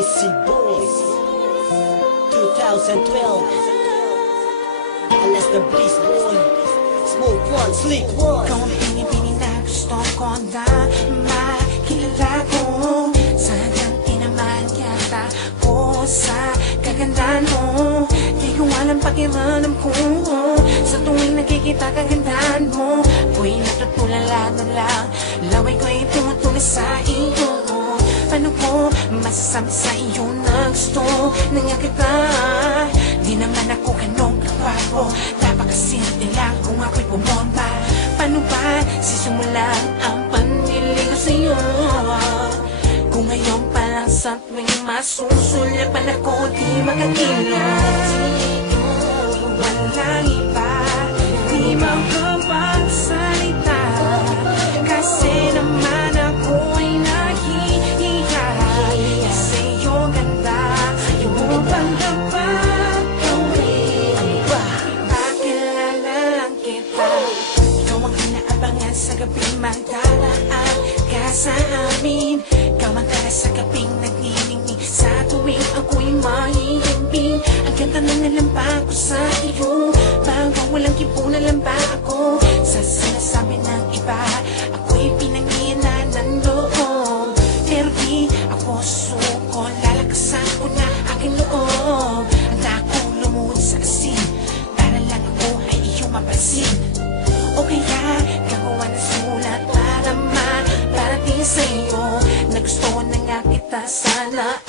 Easy Boys 2012. Alas the Bliss Boy, Smoke One, Sleep One. Ikaw ang pinipili na gusto ko na makilala ko. Sadyang tinaman yata ko sa kagandahan mo. Di ko alam pakiramdam ko sa tuwing nakikita kagandahan mo. Ako'y natutulala na lang, laway ko'y tumutuloy sa iyo. Paano ko masasabi sa iyo na gusto na nga kita? Di naman ako ganong kapago, napakasimple lang kung ako'y pumunta. Paano ba sisimulan ang panliligaw sa iyo? Kung ngayon pa lang sa tuwing masusulyapan ako, di makakilos. Walang iba, di makapagsalita, kasi naman ako'y nahihiya sa iyong ganda. Ayaw mo bang dapat gawin? Ano ba? Ipakilala lang kita. Ikaw ang inaabangan sa gabing magdaraan ka sa amin. Ikaw ang tara sa gabing nagniningning sa tuwing ako'y mahihimbing. Ang ganda na nalamba ko sa iyo, bago walang kipunan lang ba ako sa sinasabi ng iba? Ako'y pinanginan ng loob, pero di ako suko. Lalakasan ko na aking loob. Handa akong lumuhod sa asin para lang ako ay iyong mapansin. O kaya gagawa ng sulat para maparating sa iyo na gusto na nga kita sana